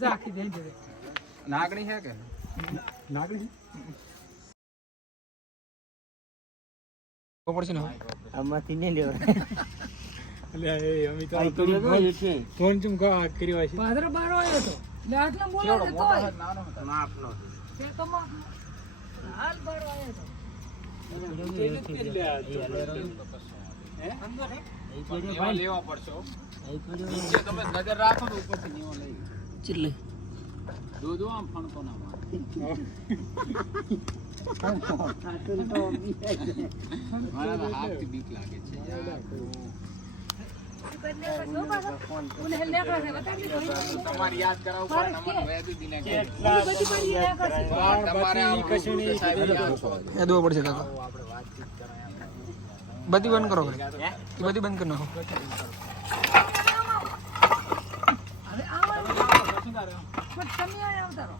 જાખી દે દે નાગણી છે કે નાગણી પડશે ને આમાંથી નહીં લેવા એટલે એ અમે તો ફોન ચુમ કા કર્યો છે પાદરો બારો આવ્યો તો લે આટલા બોલે તો તોય માપનો તે તો માપ હાલ બારો આવ્યો તો લેવા પડશે નીચે તમે નજર રાખો ને ઉપરથી નીવો લઈ ચિલ્લે દૂધ આમ ફણકો ના માર મારા હાથથી બીક લાગે છે તમારે યાદ કરાવવું પડે અમારે વેદી દિને કે તમારે આમ કશણી એ દો પડશે કાકા બધી બંધ કરો બધી બંધ કરી નાખો હવે આમાં પણ તમે આયા ઉતારો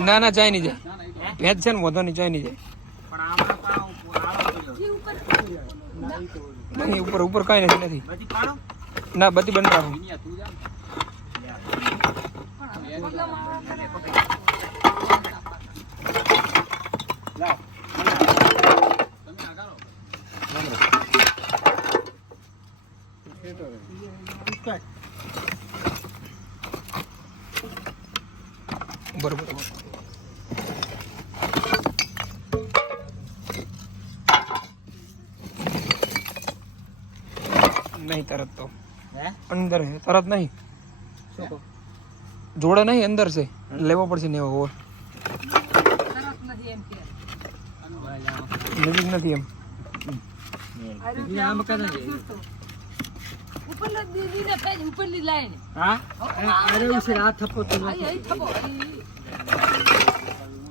ના ના ચાઈ નહીં જાય ભેજ છે ને વધો નહીં ચાઈ નહીં જાય નહીં ઉપર ઉપર કઈ નથી ના બધી બંધ રાખો બરોબર નહીં તરત તો અંદર હે તરત નહીં જોડે નહીં અંદર છે લેવો પડશે ને એવો તરત નથી એમ કે નજીક નથી એમ ઉપરલા દીદીને પેજ ઉપરલી લાઈન હા અરે ઉસે આ થપ્પો તો આઈ આઈ થબો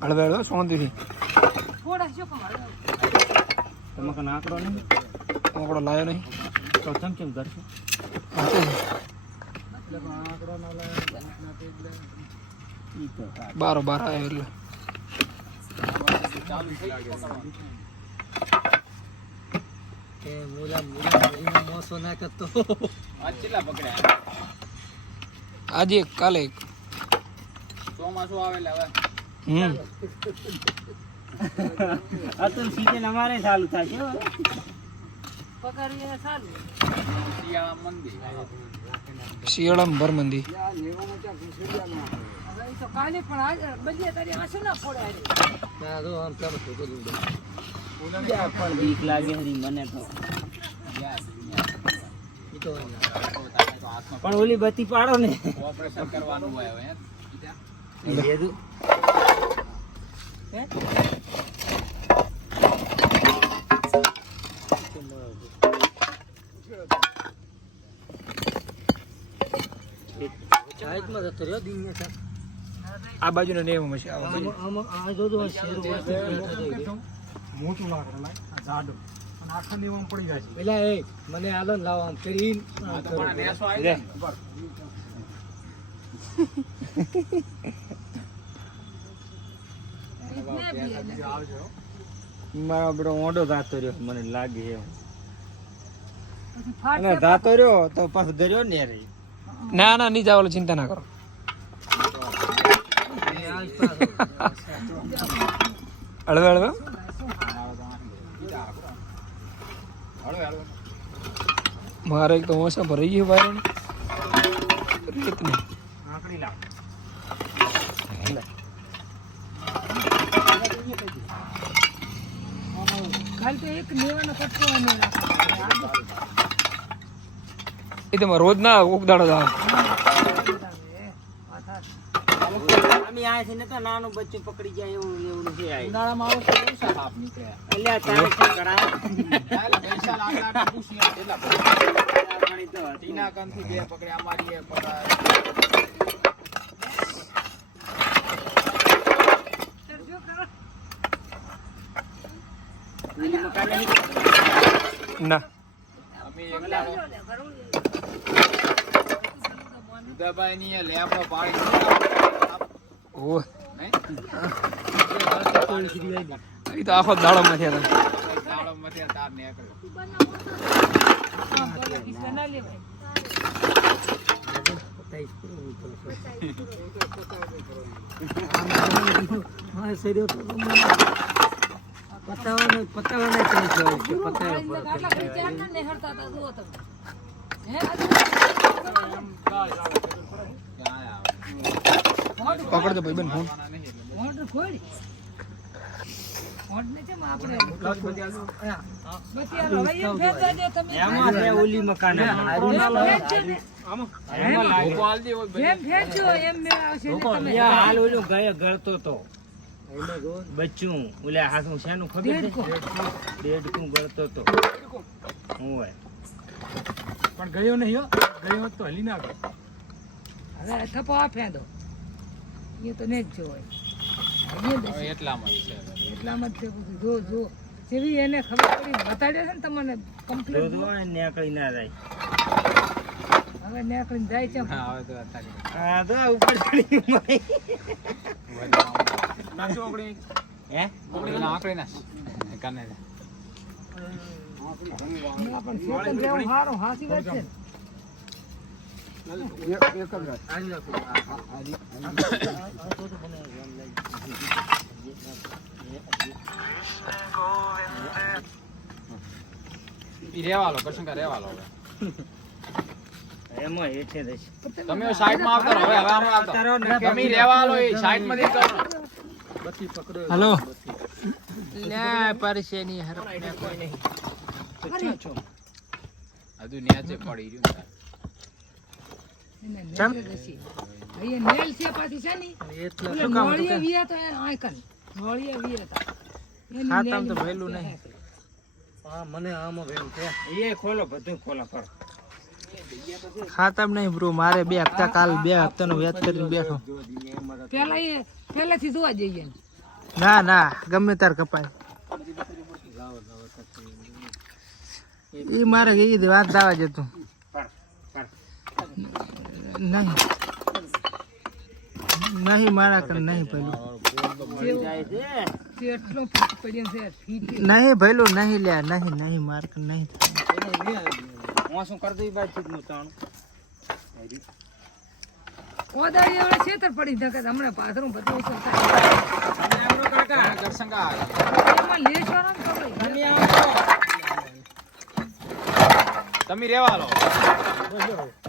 હળવે હળવે શાંતિથી થોડા શું કમાડો તમે કન આંકડો નહીં આંકડો લાયો નહીં તો ચમચમ કરશો બારો બાર આવ્યો એટલે એ મુલા મુલા મોસો ના કરતો આજ કેટલા પકડ્યા આજે એક કાલે એક ચોમાસું આવેલા હવે અતુલ સીઝન અમારે ચાલુ થાય છે પકડીને ચાલુ શિયાળા મંદી શિયાળામાં ભરમંદી હવે ઈ તો કાલે પણ આજ બદલે તારી આંસુ ના ફોડાય ના તો આમ ચાલો ફોટો દઉં પણ બીક લાગે હરી મને તો પણ ઓલી બત્તી પાડો ને ઓપરેશન કરવાનું હોય હવે લીધું આ બાજુ ને નેવું છે મોટું લાકડું લાગે આ જાડું અને આખા દેવામાં પડી જાય છે પેલા એ મને આલો ને લાવો આમ કરી પણ નેસો આવી મારો બધો ઓડો જાતો રહ્યો મને લાગે એમ પછી ફાટ અને જાતો રહ્યો તો પાછો દર્યો ને રે ના ના નહીં જાવ ચિંતા ના કરો હળવે હળવે મારે એક તો મોસમ ભરાઈ ગયું ભાઈ રેત ને આંકડી લાવ કાલ તો એક નેવાનો કટકો અને એ તો રોજ ના ઉગદાડો જ આવે અમે આ છે ને તો નાનું બચ્ચું પકડી જાય એવું એવું છે આ ઉનાળામાં આવો તો ઓછા સાપ નીકળ્યા એટલે આ તારે શું કરાય ચાલ પૈસા લાગલા પૂછ્યા કેટલા પકડ્યા તો ટીના કંથી બે પકડ્યા અમારી એ પકડા જો કરો ઓલી મકાન નહીં ના અમે એકલા દુધાભાઈ ની લેમ્પો પાડી ઓ નહીં એ તો આખો દાડો માં થયા તાળામાંથી આ તાર નીકળ્યો. તું બનાવો તો. હા, બોલો, ઈ બના લે ભાઈ. હા સર્યો તો પતાવાના ચાન્સ હોય છે પતાવ્યો આટલા ઘડી ચાર ના નેહરતા હતા, જુઓ તમે. હે, પકડ દે ભાઈબંધ ફોન. મોટર ખોલ. મોટને કેમ આપણે બધી આ લવાઈ ફેરવા દે તમે. એમાં છે ઓલી મકાન ભોપો હાલ દે, ઓય ભાઈ. જેમ ફેરજો એમ મેળ આવશે ને તમે. હાલ ઓલું ગળતો તો બચ્ચું ઓલા હાથું શેનું ખબર દેડકો. છે દેડકું ગળતો તો હોય પણ ગયો નહીં હો, ગયો હોત તો હલી ના ગયો. હવે થપ્પો આ ફેંદો. એ તો ને જ જોવાય. હવે એટલામાં જ છે. એટલામાં જ છે બધું. જો જો જેવી એને ખબર પડી બતાડે છે ને તમને કમ્પ્લીટ. જો નીકળી ના જાય હવે નીકળીને જાય છે. હા, હવે તો અત્યારે હા તો આ ઉપર ચડી મળી. નાખજો ઓગળી. હે ઓગળી ના આંકડી નાખ. કાને દે. હમણાં પણ ચેતન રહેવું સારું, હાચી વાત છે ને. ઈ રેવાલો, કશંકા રેવાલો હવે. એમાં હેઠે જશે તમે સાઈડમાં આવતા રહો, હવે આમાં આવતા રહો. તમે રેવાલો, એ સાઈડમાંથી કરો. હાલો લે પરસે ની હર કોઈ નહીં હજુ ન્યાચે પડી રહ્યું ને. એને નેલ દસી. અહીંયા નેલ છે પાછી છે ની. ઓલે નોળીએ વિયા તો એને આંકન. નોળીએ વિયા તા. એની ખાતામાં તો નેલ ભરેલું છે. નહીં. હા મને આમાં ભેમ છે એ ખોલો બધું ખોલો કરો ખાતામ નહીં બ્રો, મારે 2 હપ્તા કાલ 2 હપ્તાનો વ્યાજ કરીને બેઠો. પહેલાથી જોવા જઈએ ને. ના ના ગમે તાર કપાય. એ મારે કઈ વાત દાવા જતું નહીં નહીં મારા કર નહીં પેલું કેટલો ફીટ પડ્યો છે ફીટ. નહીં ભેલું નહીં લ્યા નહીં નહીં માર કર નહીં હું શું કરી દઈ બાજુ નું તાણું ઓદાળી હવે છેતર પડી શકે હમણાં પાથરું બધું ઓછું થાય. કશંકા આવે. એમાં લેશવાના ને ખબર. તમે રેવાલો.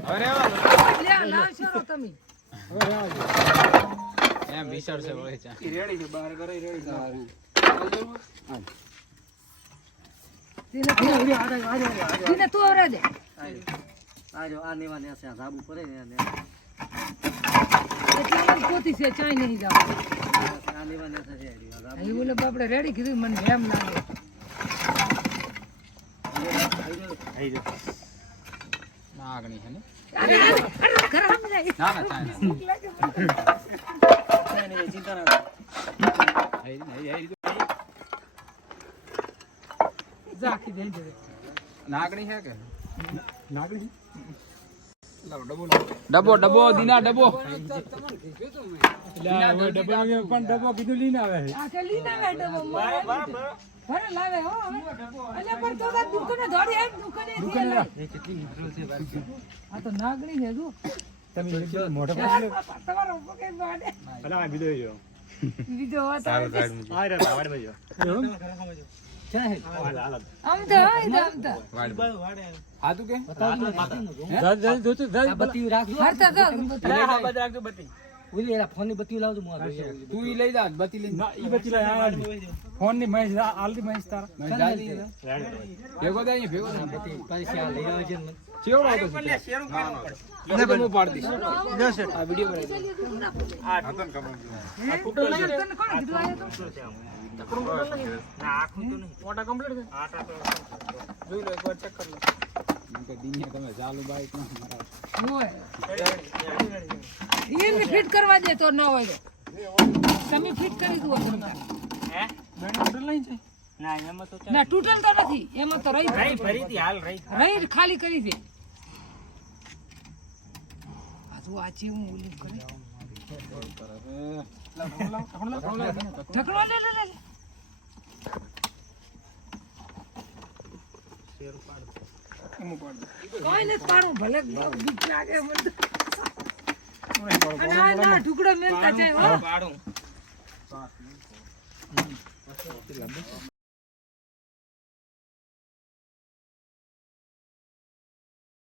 હવે રેવાલો. લે લાશરો તમે. એમ વિચાર છે વળે ચા. તીને તું આવરે દે. એટલામાં જ પોતી છે ચાય નહીં જાવ. અહીં બોલે બાપડે રેડી કીધું મને એમ લાગે. ના આગણી છે ને. અરે ઘર સમજાય. ના ના ચાય ના. ઝાકી દે જરે. નાગણી છે કે નાગડી ડબો ડબો દીના ડબો. પણ ડબ્બો કીધું લઈને આવે છે. આ કે લીને આવે ડબો મારે ભરે લાવે હો હવે. અલ્યા પણ તો તાર દુકાને દોડી આવ દુકાને થી લાવ. આ તો નાગણી છે જો. તમે મોઢા યાર બાપા, તમારો પગે વાડે. અલા બીજો જો બીજો હતો. આ રે વાડ ભાઈ આમ તો હોય તો આમ તો. આ તું કે ફરતા જાઓ. તું ઈ લઈ જા બતી લઈ. ફોન ની મહેશ આલતી મહેશ તારા ભેગો દે અહીં ભેગો દે. ચેવડો આવતો છે ને હું પાડી દઈશ. આ વિડિયો બનાવી દે. તને કોણ કીધું આયા તો? જોઈ લો એકવાર ચેક કરી લો. એમ કે દિને તમે ચાલુ બાઈક ના મારા. હોય. એને ફિટ કરવા દે તો ન હોય તો. તમે ફિટ કરી દો તમને. ના તૂટેલ તો નથી એમાં તો રહી રહી ખાલી કરી દે. આ તો આ છે હું ઓલી કરી ઢકલો લે લે લે. એમાં પાડ દો. કોઈ નથી પાડું ભલે બીક લાગે મને તો. નહીં પાડો. અને આ ના ટુકડો મેલતા જાય હો પાડું